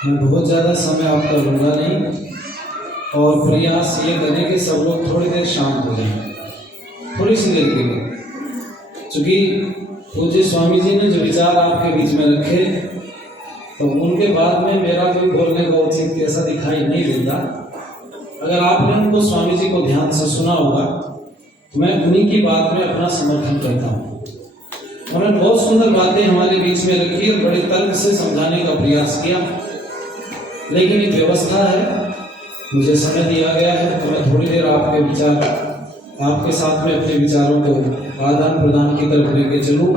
मैं बहुत ज़्यादा समय आपका लूँगा नहीं और प्रयास ये करें कि सब लोग थोड़ी देर शांत हो जाएं, थोड़ी सी देर के लिए। चूँकि पूज्य स्वामी जी ने जो विचार आपके बीच में रखे तो उनके बाद में मेरा कोई बोलने का औचित्य ऐसा दिखाई नहीं देता। अगर आपने उनको स्वामी जी को ध्यान से सुना होगा तो मैं उन्हीं की बात में अपना समर्थन करता हूँ। उन्होंने बहुत सुंदर बातें हमारे बीच में रखी और बड़े तर्क से समझाने का प्रयास किया, लेकिन एक व्यवस्था है, मुझे समय दिया गया है तो मैं थोड़ी देर आपके विचार आपके साथ में अपने विचारों को आदान प्रदान की तरफ लेके चलूँ।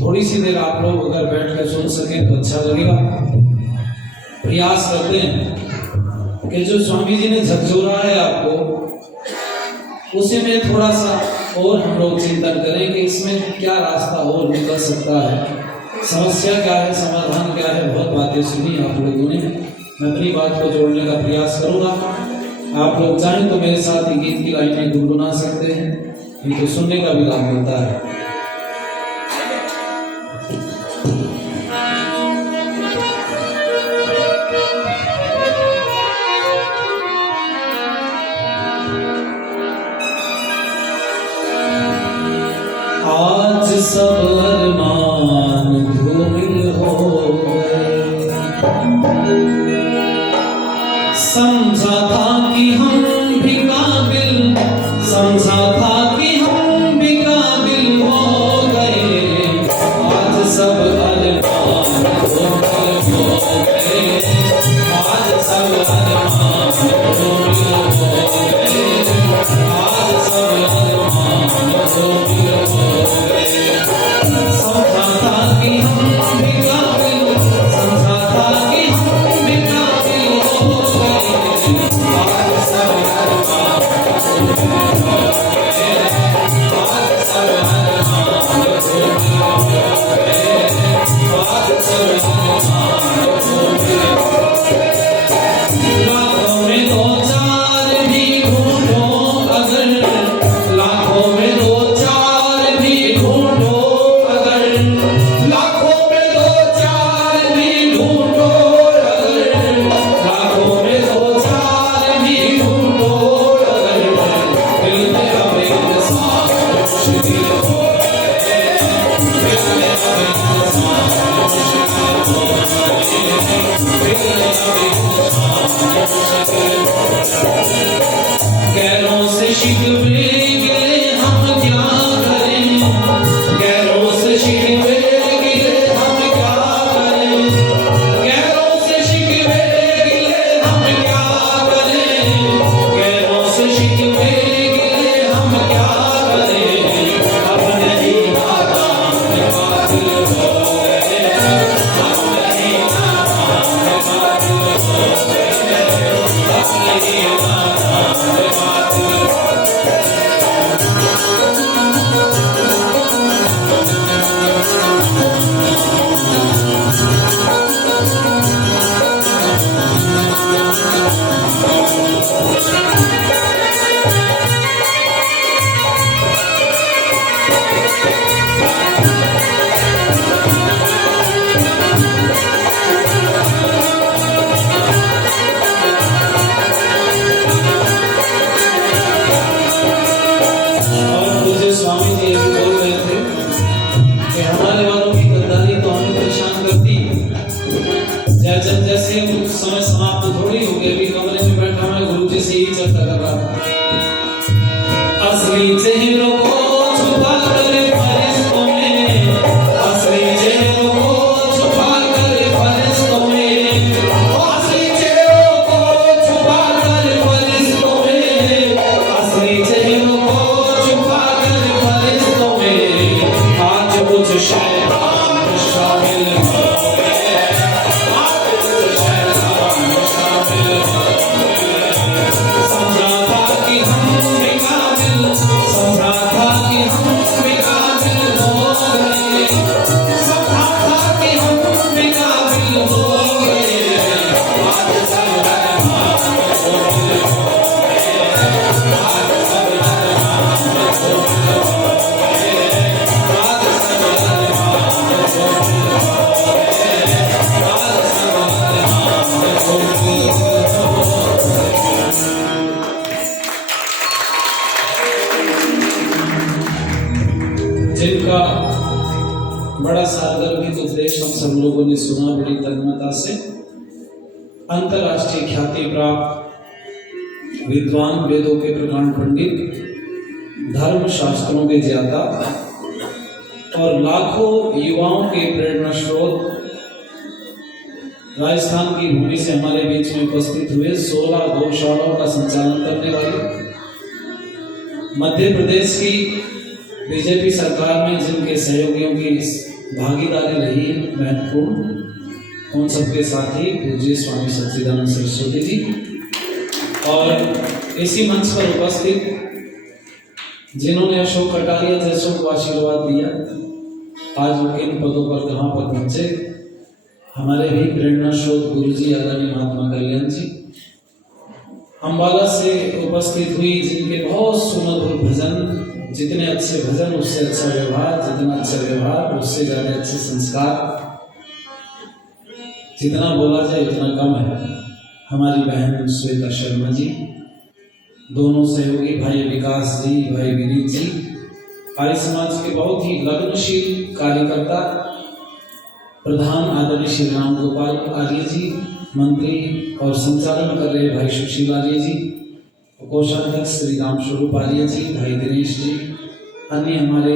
थोड़ी सी देर आप लोग अगर बैठ कर सुन सकें तो अच्छा लगेगा। प्रयास करते हैं कि जो स्वामी जी ने झकझोरा है आपको, उसी में थोड़ा सा और हम लोग चिंतन करें कि इसमें क्या रास्ता और निकल सकता है, समस्या क्या है, समाधान क्या है। बहुत बातें सुनी आप लोगों ने, मैं अपनी बात को जोड़ने का प्रयास करूँगा। आप लोग चाहें तो मेरे साथ ही गीत की लाइनें गुनगुना सकते हैं, ये तो सुनने का भी लाभ मिलता है। आज सब अरमान धूमिल हो गए, समझा था कि हम भी काबिल, समझा था कि हम भी काबिल हो गए। आज सब अरमान धूमिल हो गए, आज सब अरमान धूमिल हो गए, आज सब अरमान धूमिल हो गए। समझा था कि हम भी काबिल, समझा था कि हम भी काबिल हो गए। आज सब अरमान धूमिल हो गए, आज सब अरमान धूमिल हो गए, आज सब अरमान धूमिल हो गए। लाखों में दो चार भी ढूंढो अगर, लाखों में दो चार भी ढूंढो अगर, लाखों में दो चार भी ढूंढो अगर, लाखों में दो चार भी ढूंढो अगर, दिल में अब इंसान मुश्किल हो गए, दिल में अब इंसान मुश्किल हो गए, दिल में अब इंसान मुश्किल हो गए। गैरों से शिकवे गिले हम क्या करें, गैरों से शिकवे गिले हम क्या करें, गैरों से शिकवे गिले हम क्या करें, गैरों से शिकवे गिले हम क्या करें। अब नहीं नादान बातिल हो गए, अब नहीं नादान बातिल हो गए, अब नहीं नादान बातिल हो और मुझे स्वामी जी ये भी बोल रहे थे कि हमारे वालों की गद्दारी तो हमें परेशान करती है। जैसे समय समाप्त थोड़ी हो गई, अभी कमरे में बैठा मैं गुरु जी से ही चर्चा कर रहा था। असली चेहरों को छुपा कर फरिश्तों में, असली चेहरों को छुपा कर फरिश्तों में, असली चेहरों को छुपा कर फरिश्तों में, असली चेहरों को छुपा कर फरिश्तों में, आज कुछ शैतान शामिल हो गए, आज कुछ शैतान शामिल हो गए। समझा था कि हम भी काबिल, समझा बड़ा सारगर्भित उपदेश हम सब लोगों ने सुना बड़ी तन्मयता से। अंतर्राष्ट्रीय ख्याति प्राप्त विद्वान, वेदों के प्रकांड पंडित, धर्म शास्त्रों के ज्ञाता और लाखों युवाओं के प्रेरणा स्रोत राजस्थान की भूमि से हमारे बीच में उपस्थित हुए 16 गौशालाओं का संचालन करने वाले, मध्य प्रदेश की बीजेपी सरकार में जिनके सहयोगियों की भागीदारी रही है महत्वपूर्ण, उन सबके साथी पूज्य स्वामी सच्चिदानंद सरस्वती जी और इसी मंच पर उपस्थित जिन्होंने अशोक कटारिया जैसों को आशीर्वाद दिया, आज वो किन पदों पर कहाँ पर पहुंचे, हमारे भी प्रेरणा स्रोत गुरु जी आदरणीय महात्मा कल्याण जी, अम्बाला से उपस्थित हुई जिनके बहुत सुमधुर भजन, जितने अच्छे भजन उससे अच्छा व्यवहार, जितना अच्छा व्यवहार उससे ज्यादा अच्छे संस्कार, जितना बोला जाए उतना कम है, हमारी बहन श्वेता शर्मा जी, दोनों सहयोगी भाई विकास जी, भाई विनीत जी, आर्य समाज के बहुत ही लग्नशील कार्यकर्ता प्रधान आदरणीय श्री राम गोपाल आर्य जी, मंत्री और संचालन कर रहे भाई सुशील आर्य जी, कोषाध्यक्ष श्री राम स्वरूप आर्य जी, भाई दिनेश जी, अन्य हमारे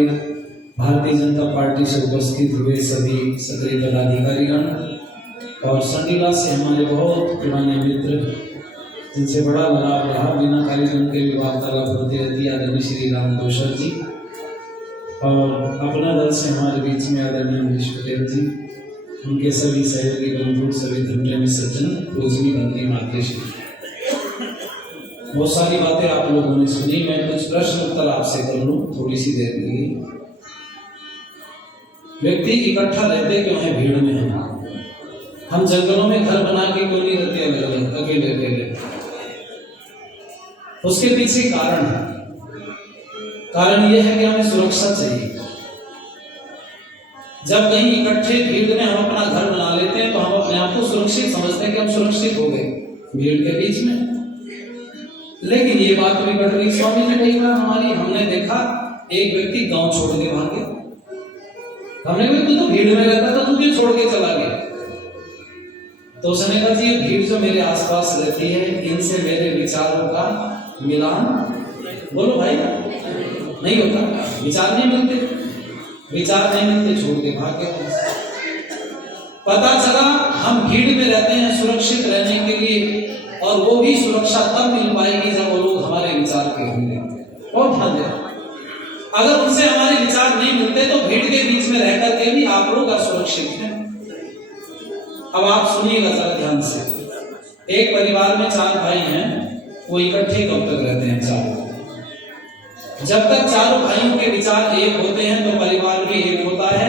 भारतीय जनता पार्टी से उपस्थित हुए सभी सक्रिय पदाधिकारीगण और संडीला से हमारे बहुत पुराने मित्र जिनसे बड़ा लगाव रहा, बिना कार्यक्रम के भी वार्तालाप होती रहती, आदरणीय श्री राम दोषर जी और अपना दल से हमारे बीच में आदरणीय अमरीश पटेल जी, उनके सभी सहयोगी बंधु, सभी धर्मप्रेमी सज्जन, पूजनी बंदी मातृश्री, बहुत सारी बातें आप लोगों ने सुनी। मैं कुछ प्रश्न उत्तर आपसे कर लूं थोड़ी सी देर के लिए। व्यक्ति इकट्ठा रहते क्यों है भीड़ में? हम जंगलों में घर बना के क्यों नहीं रहते अलग अलग, अकेले अकेले? उसके पीछे कारण यह है कि हमें सुरक्षा चाहिए। जब कहीं इकट्ठे भीड़ में हम अपना घर बना लेते हैं तो हम अपने आप को सुरक्षित समझते हैं कि हम सुरक्षित हो गए भीड़ के बीच में। लेकिन ये बात भी घट रही स्वामी जी कई बार हमारी, हमने देखा एक व्यक्ति गांव छोड़ के भागे, हमने कहा तू तो भीड़ में रहता था, तू क्यों छोड़ के चला गया? तो उसने कहा जी ये भीड़ जो मेरे आसपास रहती है इनसे मेरे विचारों का मिलान, बोलो भाई, नहीं होता, विचार नहीं मिलते, छोड़ के भाग गए। पता चला हम भीड़ में रहते हैं सुरक्षित रहने के लिए, और वो भी सुरक्षा तब मिल पाएगी जब वो लोग हमारे विचार के होंगे। और ध्यान देना, अगर उनसे हमारे विचार नहीं मिलते तो भीड़ के बीच में रह करके भी आप लोग असुरक्षित हैं। अब आप सुनिएगा जरा ध्यान से। एक परिवार में 4 भाई हैं, वो इकट्ठे कब तक रहते हैं? चारों। जब तक चारों भाइयों के विचार एक होते हैं तो परिवार भी एक होता है।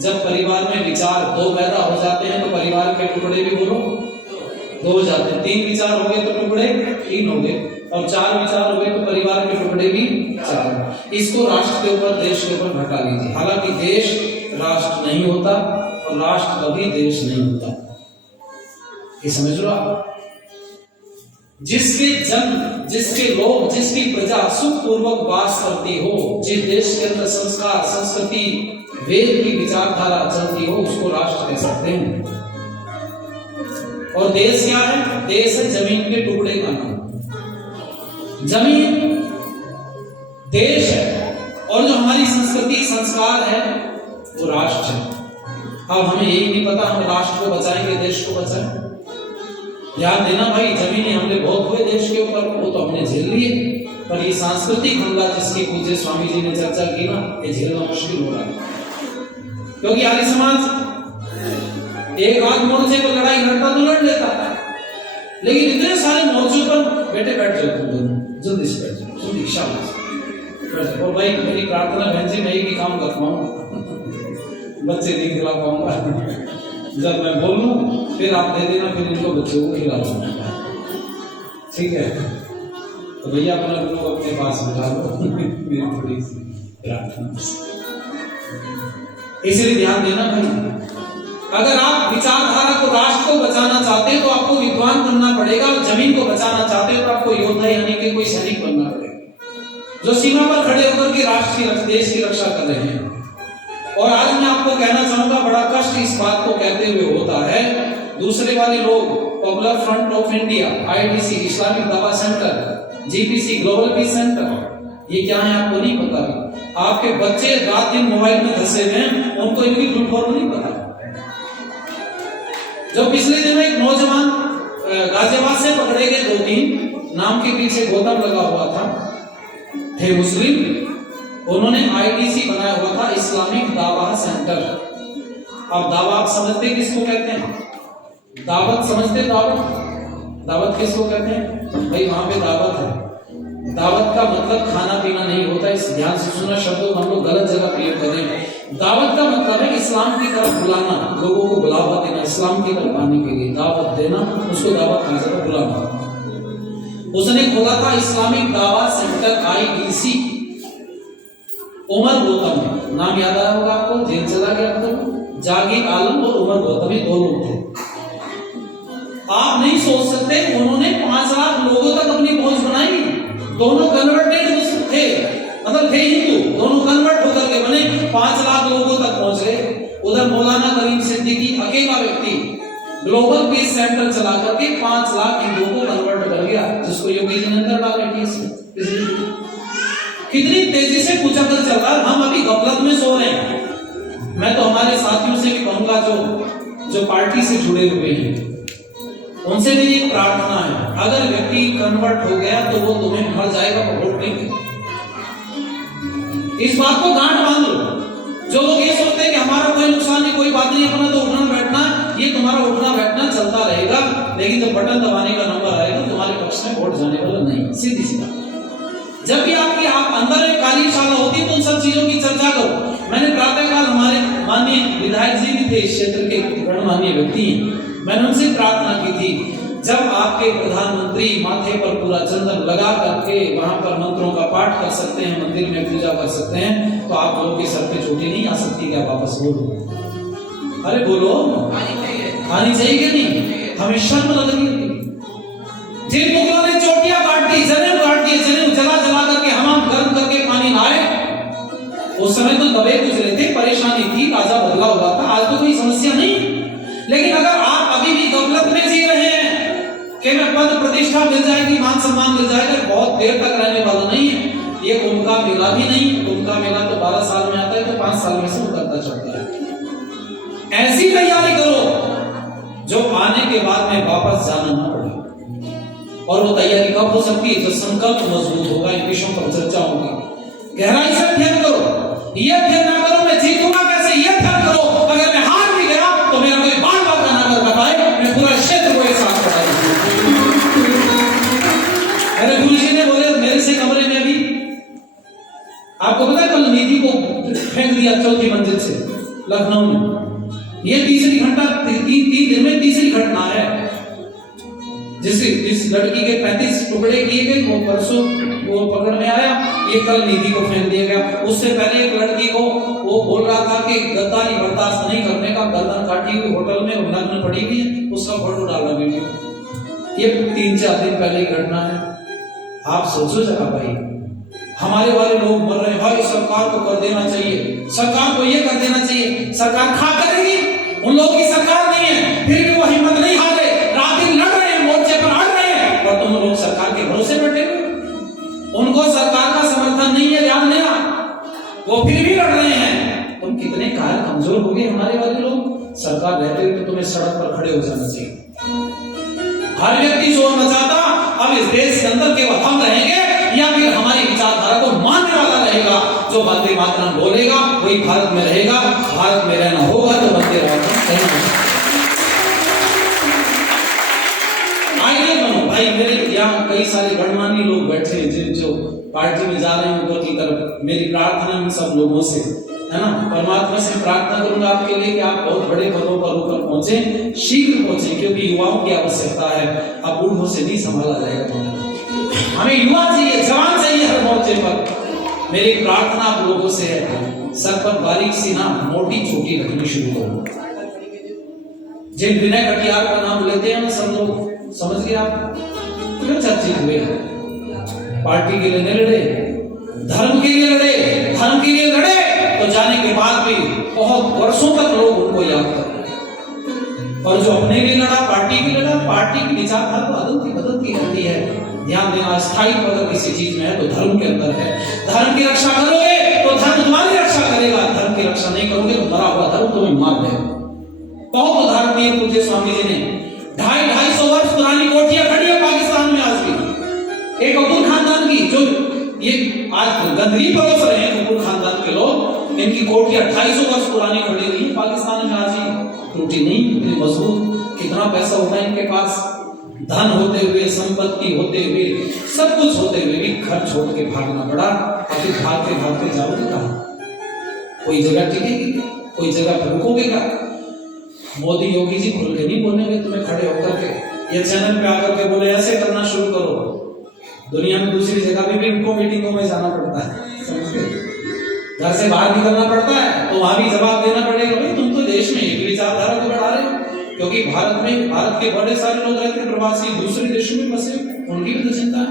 जब परिवार में विचार 2 पैदा हो जाते हैं तो परिवार के टुकड़े भी बोलो 2 हो जाते हैं। 3 विचार हो गए तो टुकड़े 3 हो गए, और 4 विचार हो गए तो परिवार के टुकड़े भी 4। इसको राष्ट्र के ऊपर, देश के ऊपर घटा लीजिए। हालांकि देश राष्ट्र नहीं होता और राष्ट्र कभी देश नहीं होता, ये समझ लो आप। जिसके जन, जिसके लोग, जिसकी प्रजा सुख पूर्वक वास करती हो, जिस देश के अंदर संस्कार, संस्कृति, वेद की विचारधारा चलती हो, उसको राष्ट्र कह सकते हैं। और देश क्या है? देश है जमीन के टुकड़े का नाम। जमीन देश है, और जो हमारी संस्कृति, संस्कार है वो राष्ट्र है। अब हमें यही नहीं पता हम राष्ट्र को बचाएंगे, देश को बचाएं। ध्यान देना भाई, जमीनी हमले बहुत हुए देश के ऊपर, वो तो हमने झेल लिए, पर ये सांस्कृतिक हमला जिसकी पूज्य स्वामी जी ने चर्चा की ना, ये झेलना मुश्किल हो रहा है। क्योंकि आर्य समाज एक आध मोर्चे पर लड़ाई लड़ता तो लड़ लेता, लेकिन इतने सारे मोर्चों पर बेटे बैठ जाओ, तुम दोनों जल्दी से बैठ जाओ, जल्दी शाबाश। और भाई मेरी प्रार्थना बहन जी, मैं एक ही काम कर पाऊंगा, बच्चे नहीं खिला पाऊंगा। जब मैं बोलूं फिर आप दे देना, फिर इनको बच्चों को खिला दूंगा, ठीक है? तो भैया अपना लोग अपने पास बिठा लो, मेरी थोड़ी सी प्रार्थना। इसलिए ध्यान देना भाई, अगर आप विचारधारा को, राष्ट्र को बचाना चाहते हैं तो आपको विद्वान बनना पड़ेगा, और जमीन को बचाना चाहते हैं तो आपको योद्धा यानी कि कोई सैनिक बनना पड़ेगा, जो सीमा पर खड़े होकर के राष्ट्र की, देश की रक्षा कर रहे हैं। और आज मैं आपको कहना चाहूंगा, बड़ा कष्ट इस बात को कहते हुए होता है, दूसरे वाले लोग popular front of India, ITC, Islamic Dawah centre, GPC, global peace centre, ये क्या है आपको नहीं पता। आपके बच्चे रात दिन मोबाइल में धंसे हुए हैं, उनको इनकी फुल फॉर्म नहीं पता। जो पिछले दिनों एक नौजवान गाजियाबाद से पकड़े गए, 2-3 नाम के पीछे गौतम लगा हुआ था, थे मुस्लिम, उन्होंने आईटीसी बनाया हुआ था, इस्लामिक दावा सेंटर। अब दावा आप समझते किसको कहते हैं? दावत समझते? दावत किसको कहते हैं भाई? वहां पे दावत है। दावत का मतलब खाना पीना नहीं होता, इस ध्यान से सुना, शब्दों को हम लोग गलत जगह प्रयोग कर रहे हैं। दावत का मतलब है इस्लाम की तरफ बुलाना, लोगों को बुलावा देना, इस्लाम की तरफ आने के लिए दावत देना, उसको दावत कहा जाता है, बुलाना। उसने खोला था Islamic Dawah centre, ITC, Umar Gautam, नाम याद आया होगा आपको, जेल चला गया तो जागीर आलम और उमर गौतम, ये 2 लोग थे। आप नहीं सोच सकते, उन्होंने 5 लाख लोगों तक अपनी पहुंच बनाई। दोनों कन्वर्टेड थे, मतलब थे हिंदू, दोनों कन्वर्ट होकर के बने, 5 लाख लोगों तक पहुंच गए। उधर मौलाना करीम सिद्दीकी अकेला व्यक्ति ग्लोबल पीस सेंटर चला करके 5 लाख हिंदुओं को कन्वर्ट कर गया, जिसको योगी जी ने अंदर डाल दिया। कितनी तेजी से कुचक्कर चल रहा है, हम अभी गफलत में सो रहे हैं। मैं तो हमारे साथियों से भी कहूंगा, जो पार्टी से जुड़े हुए हैं, उनसे मेरी एक प्रार्थना है, अगर व्यक्ति कन्वर्ट हो गया तो वो तुम्हें मर जाएगा, वोट नहीं। इस बात को गांठ बांध लो। जो लोग ये सोचते हैं कि हमारा कोई नुकसान नहीं, कोई बात नहीं, अपना तो उठना बैठना, ये तुम्हारा उठना बैठना चलता रहेगा, लेकिन जब बटन दबाने का नंबर आएगा तुम्हारे पक्ष में वोट जाने वाला नहीं, सीधी सी बात। जब भी आप अंदर एक कार्यशाला होती है तो उन सब चीजों की चर्चा करो। मैंने प्रातःकाल, हमारे माननीय विधायक जी भी थे, इस क्षेत्र के गणमान्य व्यक्ति हैं, मैंने उनसे प्रार्थना की थी, जब आपके प्रधानमंत्री माथे पर पूरा चंदन लगा करके वहां पर मंत्रों का पाठ कर सकते हैं, मंदिर में पूजा कर सकते हैं, तो आप लोगों के सर पे चोटी नहीं आ सकती क्या? वापस बोलो, अरे बोलो, आनी चाहिए कि नहीं? हमें शर्म लग रही है। जिन मुगलों ने चोटियां काट दी, जनेऊ काट दिए, जनेऊ जला जला करके हमाम गर्म करके पानी लाए, उस समय तो दबे गुजरे थे, परेशानी थी, राजा बदला हुआ था, आज तो कोई समस्या नहीं। लेकिन अगर आप अभी भी गफलत में जी रहे हैं कि मैं पद प्रतिष्ठा मिल जाएगी, मान सम्मान मिल जाएगा, बहुत देर तक रहने वाला नहीं है। ये कुंभ का मेला भी नहीं, कुंभ का मेला तो 12 साल में आता है, तो 5 साल में से उतरता चलता है। ऐसी तैयारी करो जो आने के बाद में वापस जाना ना पड़े। और वो तैयारी कब हो सकती है? जब संकल्प मजबूत होगा, इन विषयों पर चर्चा होगी। गहराई से अध्ययन करो, ये अध्ययन ना करो मैं जीतूंगा कैसे, ये अध्ययन करो, अगर मैं हार भी गया तो मेरा कोई बाल बाल का नागर बताए, मैं पूरा क्षेत्र को एक साथ पढ़ाई। मेरे गुरु जी ने बोले मेरे से कमरे में अभी, आपको पता है, कल निधि को फेंक दिया 4थी मंजिल से लखनऊ में। ये तीसरी घटना, 3 दिन में तीसरी घटना है। जिस लड़की के 35 टुकड़े किए गए, वो परसों वो पकड़ में आया, ये कल निधि को फेंक दिया गया। उससे पहले एक लड़की को वो बोल रहा था कि गद्दारी बर्दाश्त नहीं करने का, गर्दन काटी हुई होटल में नग्न पड़ी हुई है, उसका फोटो डाला वीडियो। ये 3-4 दिन पहले की घटना है। आप सोचो जरा भाई, हमारे वाले लोग मर रहे हैं, भाई सरकार को कर देना चाहिए, सरकार को ये कर देना चाहिए। सरकार खा करेगी, उन लोगों की सरकार नहीं है, फिर भी वो हिम्मत नहीं हारे, रात दिन लड़ रहे हैं, मोर्चे पर अड़ रहे हैं, और तुम लोग सरकार के भरोसे बैठे हो। उनको सरकार का समर्थन नहीं है, ध्यान देना, वो फिर भी लड़ रहे हैं। तुम कितने कायर कमजोर हो गए हमारे वाले लोग। सरकार रहते हुए तो तुम्हें सड़क पर खड़े हो जाना चाहिए। हर व्यक्ति शोर मचाता, अब इस देश के अंदर केवल हम रहेंगे या फिर हमारी विचारधारा को मानने वाला रहेगा। जो वंदे मातरम बोलेगा वही भारत में रहेगा, भारत में रहना होगा तो वंदे मातरम कहना। आइडियल बनो भाई। मेरे यहाँ कई सारे गणमान्य लोग बैठे हैं जो पार्टी में जा रहे हैं ऊपर की तरफ। मेरी प्रार्थना उन सब लोगों से है ना, परमात्मा से प्रार्थना करूंगा आपके लिए कि आप बहुत बड़े पदों पर ऊपर पहुंचे, शीघ्र पहुंचे, क्योंकि युवाओं की आवश्यकता है। अब बूढ़ों से नहीं संभाला जाएगा, हमें युवा चाहिए, जवान चाहिए हर मोर्चे पर। मेरी प्रार्थना आप लोगों से है, सर पर बारीक सी ना मोटी छोटी रखनी शुरू करो। जिन विनय कटियार का नाम लेते हैं ना सब लोग, समझ गए आप क्यों चर्चित हुए? पार्टी के लिए नहीं लड़े, धर्म के लिए लड़े, धर्म के लिए लड़े, तो जाने के बाद भी बहुत वर्षों तक लोग उनको याद करते हैं। और जो अपने लिए लड़ा, पार्टी के लिए लड़ा, पार्टी की विचारधारा तो बदलती रहती है। ध्यान देना, स्थायित्व अगर किसी चीज में है तो धर्म के अंदर है। धर्म की रक्षा करोगे तो धर्म तुम्हारी रक्षा करेगा, धर्म की रक्षा नहीं करोगे तो मरा हुआ धर्म तुम्हें मार देगा। बहुत उदाहरण दिए पूज्य स्वामी जी ने। 250-250 वर्ष पुरानी कोठियां खड़ी है पाकिस्तान में आज भी। एक कपूर खानदान की, जो ये आज गंदगी परोस रहे हैं कपूर खानदान के लोग, इनकी कोठियां 250 वर्ष पुरानी खड़ी हुई है पाकिस्तान में आज भी, टूटी नहीं, इतनी मजबूत। कितना पैसा होता है इनके पास, धन होते हुए, संपत्ति होते हुए, सब कुछ होते हुए भी घर छोड़ के भागना पड़ा। आखिर भागते भागते जाओगे कहां? कोई जगह टिकेगी? कोई जगह रुकोगे क्या? मोदी योगी जी खुल के नहीं बोलेंगे तुम्हें खड़े होकर के, ये चैनल पे आकर के बोले ऐसे करना शुरू करो। दुनिया में दूसरी जगह भी इनको मीटिंगों में जाना पड़ता है, समझते? घर से बाहर निकलना पड़ता है तो वहां भी जवाब देना पड़ेगा, भाई तुम तो देश में एक विचारधारा को बढ़ा रहे हो। क्योंकि भारत के बड़े सारे लोग रहते हैं प्रवासी, दूसरे देशों में फंसे, उनकी भी तो चिंता है।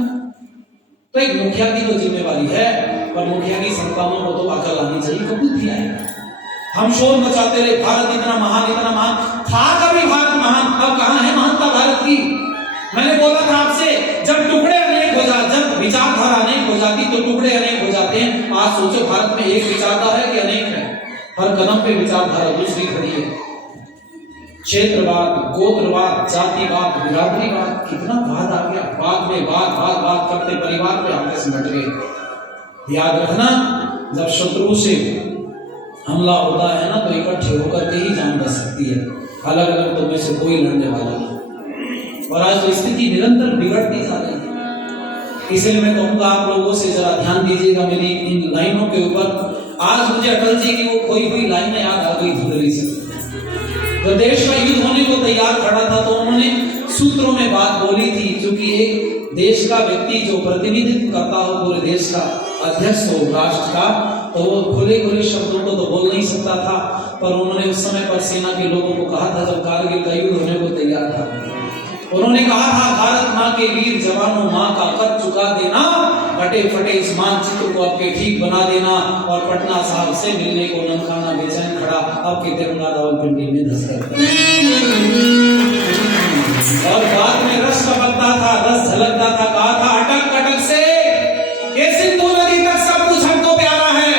तो एक मुखिया की तो जिम्मेवारी है, पर मुखिया की संतानों को तो अकल आनी चाहिए, कबूल किया है। हम शोर मचाते रहे भारत इतना महान था, कभी भारत महान, अब कहां है महानता भारत की? मैंने बोला था आपसे, जब टुकड़े अनेक हो जाते, जब विचारधारा अनेक हो जाती तो टुकड़े अनेक हो जाते हैं। आज सोचो भारत में एक विचारधारा है कि अनेक है, हर कदम पे विचारधारा दूसरी खड़ी है। क्षेत्रवाद, गोत्रवाद, जातिवाद, बिरादरीवाद, कितना वाद आ गया। बाद में बात करते परिवार पे आके सिमट गए। याद रखना, जब शत्रु से हमला होता है ना तो इकट्ठे होकर के ही जान बच सकती है, अलग अलग तो में से कोई लड़ने वाला नहीं। और आज तो स्थिति निरंतर बिगड़ती जा रही है। इसलिए मैं कहूंगा आप लोगों से जरा ध्यान दीजिएगा मेरी इन लाइनों के ऊपर। आज मुझे अटल जी की वो खोई हुई लाइनें याद आ गई धुंधली से। तो देश का युद्ध होने को तैयार खड़ा था तो उन्होंने सूत्रों में बात बोली थी, क्योंकि एक देश का व्यक्ति जो प्रतिनिधित्व करता हो पूरे देश का, अध्यक्ष हो राष्ट्र का, तो वो खुले खुले शब्दों को तो बोल नहीं सकता था। पर उन्होंने उस समय पर सेना के लोगों को कहा था, जब कारगिल का युद्ध होने को तैयार था, उन्होंने कहा था, भारत माँ के वीर जवानों, माँ का कर चुका देना, फटे फटे इस मानचित्र को आपके ठीक बना देना, और पटना साहब से मिलने को ननकाना बेचैन खड़ा, आपके तिरंगा रावलपिंडी में धस गया। और बात में रस टपकता था, रस झलकता था, कहा था अटक अटक से ये सिंधु नदी तक सब कुछ हमको प्यारा है,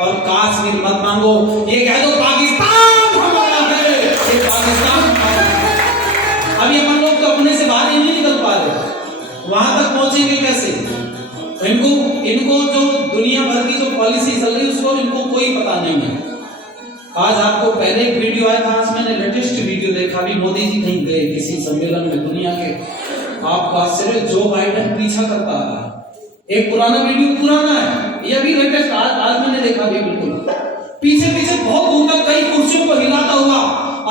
और काश्मीर मत मांगो, ये कह दो पाकिस्तान हमारा है, ये पाकिस्तान। अब ये हम लोग तो अपने से बाहर ही नहीं निकल पा रहे, वहां तक पहुंचेंगे कैसे? इनको जो दुनिया भर की जो पॉलिसी चल रही है उसको इनको कोई पता नहीं है। आज आपको पहले एक वीडियो आया था, आज मैंने लेटेस्ट वीडियो देखा, भी मोदी जी कहीं गए किसी सम्मेलन में दुनिया के, आपका आश्चर्य, जो बाइडेन पीछा करता है। एक पुराना वीडियो पुराना है, ये भी लेटेस्ट आज मैंने देखा भी, बिल्कुल पीछे बहुत दूर तक कई कुर्सियों को हिलाता हुआ।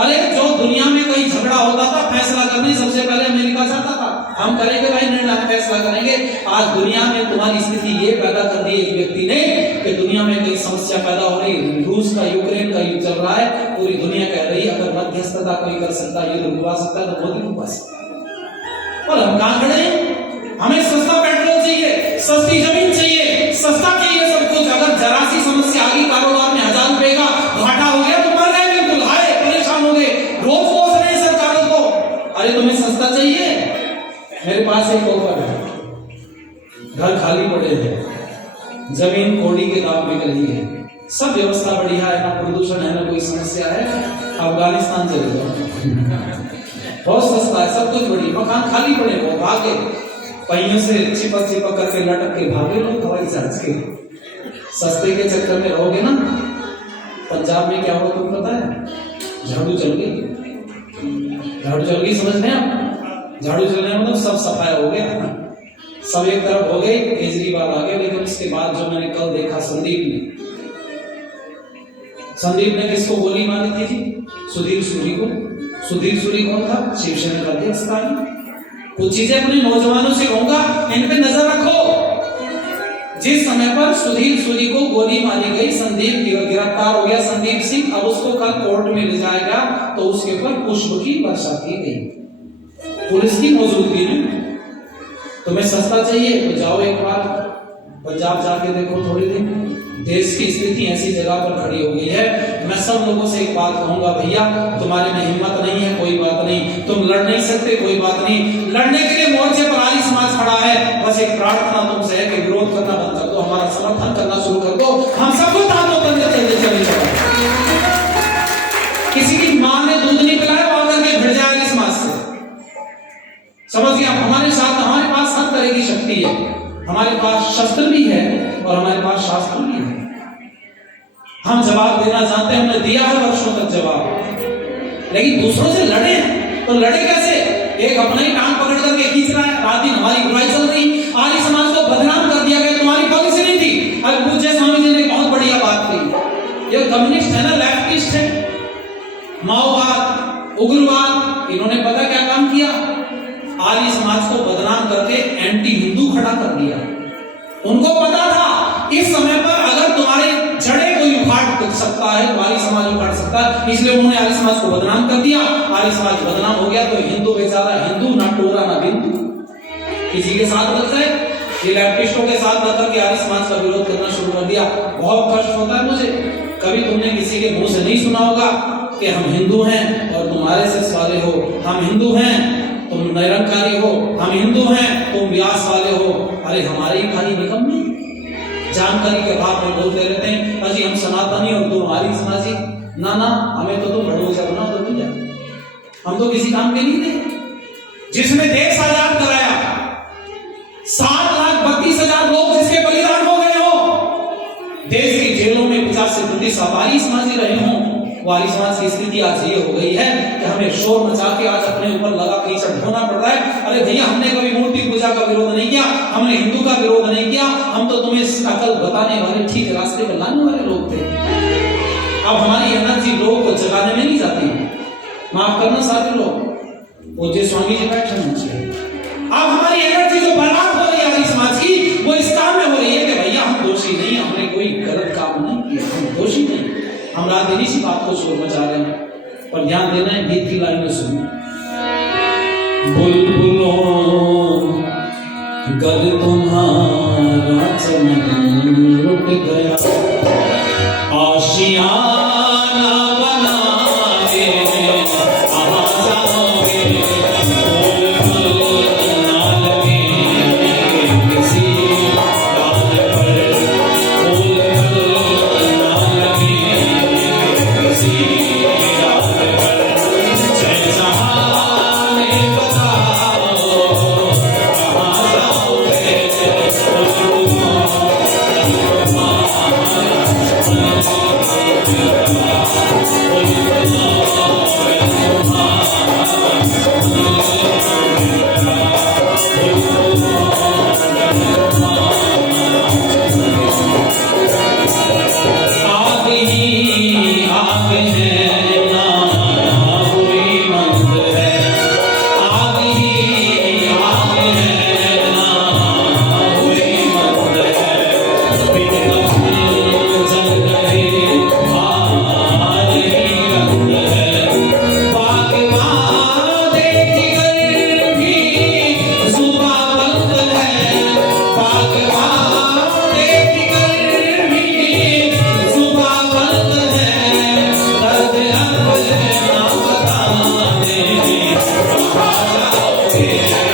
अरे जो दुनिया में कहीं झगड़ा होता था, फैसला करने सबसे पहले अमेरिका जाता था, हम करेंगे भाई निर्णय, फैसला करेंगे। आज दुनिया में तुम्हारी स्थिति ये पैदा कर दी एक व्यक्ति ने कि दुनिया में कई समस्या पैदा हो रही, रूस का यूक्रेन का युद्ध चल रहा है, पूरी दुनिया कह रही है अगर मध्यस्थता कोई कर सकता, युद्ध रुकवा सकता है तो मोदी रुकवा सकता। और हम कहां खड़े हैं? हमें सस्ता पेट्रोल चाहिए, सस्ती जमीन चाहिए, सस्ता चाहिए सब कुछ। अगर जरा सी समस्या आ गई, कारोबार में 1000 रुपए का घाटा हो गया तो मर गए, बिल्कुल हाय परेशान हो गए, रोज सोच रहे हैं सरकारों को, अरे तुम्हें सस्ता चाहिए, मेरे पास एक ऑफर है, घर खाली पड़े हैं, जमीन कोड़ी के दाम बिक रही है, सब व्यवस्था बढ़िया है, ना प्रदूषण है, ना कोई समस्या है, अफगानिस्तान चले जाओ, बहुत सस्ता है, सब कुछ बढ़िया, मकान खाली पड़े, वो भागे पहियों से चिपक करके लटक के भागे लोग हवाई जहाज के। सस्ते के चक्कर में रहोगे ना, पंजाब में क्या हुआ तुम पता है? झाड़ू चल गई, समझ रहे आप? झाड़ू चलने मतलब सब सफाया हो गया, सब एक तरफ हो गए, केजरीवाल आ गए। लेकिन उसके बाद जो मैंने कल देखा, संदीप ने किसको गोली मारी थी जी? सुधीर सूरी को। सुधीर सूरी कौन था? शिवसेना का अध्यक्ष था। कुछ चीजें अपने नौजवानों से कहूंगा, इन पे नजर रखो। जिस समय पर सुधीर सूरी को गोली मारी गई, संदीप गिरफ्तार हो गया, संदीप सिंह, अब उसको कल कोर्ट में ले जाया गया तो उसके ऊपर पुष्प की वर्षा की गई पुलिस की मौजूदगी में। तुम्हें सस्ता चाहिए तो जाओ एक बार पंजाब जाके देखो, थोड़े दिन देश की स्थिति ऐसी जगह पर खड़ी हो गई है। मैं सब लोगों से एक बात कहूंगा, भैया तुम्हारे में हिम्मत नहीं है, कोई बात नहीं, तुम लड़ नहीं सकते, कोई बात नहीं, लड़ने के लिए मोर्चे पर आर्य समाज खड़ा है। बस एक प्रार्थना तुमसे है कि विरोध करना बंद कर दो, हमारा समर्थन करना शुरू कर दो, हम सबको ताकत चले चले। किसी की मां ने दूध नहीं पिलाया, वो आकर के भिड़ जाए आर्य समाज से, समझ गया? हमारे साथ, हमारे पास हर तरह की शक्ति है, हमारे पास शस्त्र भी है और हमारे पास शास्त्र भी है। हम जवाब देना जानते हैं, हमने दिया है वर्षों तक जवाब, लेकिन दूसरों से लड़े तो लड़े कैसे? एक अपना ही टांग पकड़ करके खींच रहा है, रात दिन हमारी बुराई चल रही, आर्य समाज को बदनाम कर दिया गया, तुम्हारी पॉलिसी नहीं थी। अब पूज्य स्वामी जी ने बहुत बढ़िया बात कही, ये कम्युनिस्ट है ना, लेफ्टिस्ट है, माओवाद, उग्रवाद, इन्होंने पता क्या काम किया? आर्य समाज को बदनाम करके एंटी हिंदू खड़ा कर दिया। उनको पता था इस समय पर अगर तुम्हारे जड़े कोई उखाड़ सकता है तो आर्य समाज उखाड़ सकता है, इसलिए उन्होंने आर्य समाज को बदनाम कर दिया। आर्य समाज बदनाम हो गया तो हिंदू बेचारा हिंदू, ना टोरा ना बिंदु, किसी के साथ लग जाए, ये लेफ्टिस्टों के साथ लग करके आर्य समाज का विरोध करना शुरू कर दिया। बहुत कष्ट होता है मुझे, कभी तुमने किसी के मुंह से नहीं सुना होगा कि हम हिंदू हैं और तुम RSS वाले हो, हम हिंदू हैं तुम निरंकारी हो, हम हिंदू हैं तुम व्यास वाले हो। अरे हमारे ही खाली निकम्मे जानकारी के अभाव में बोलते रहते हैं, अजी हम सनातनी और तुम आर्य समाजी, ना ना, हमें तो तुम भड़ोसा बनाओ तो मिल जाए, हम तो किसी काम के नहीं थे। जिसने देश आजाद कराया, 7,32,000 लोग जिसके बलिदान हो गए हो, देश की जेलों में 50% आर्य समाजी रहे हों, वो आर्य समाज की स्थिति आज ये हो गई है कि हमें शोर मचा के आज अपने ऊपर लगा कीचड़ ढोना पड़ रहा है। अरे भैया हमने कभी मूर्ति पूजा का विरोध नहीं किया, हमने हिंदू का विरोध नहीं किया, हम तो तुम्हें अकल बताने वाले, ठीक रास्ते पर लाने वाले लोग थे। अब हमारी एनर्जी लोगों को जगाने में नहीं जाती, माफ करना सारे लोग, पूज्य स्वामी जी बैठे मुझे, अब हमारी एनर्जी जो बर्बाद हो रही है आर्य समाज की, वो इस काम में हो रही है कि भैया हम दोषी नहीं, हमने कोई गलत काम नहीं किया, हम दोषी नहीं, हम रात दिन इसी बात को शोर मचा रहे हैं। पर ध्यान देना है, गीत की लाइन में सुनो, बुलबुलों गर तुम्हारा चमन लुट गया, आशियाना बना के आ जाओगे, Yeah.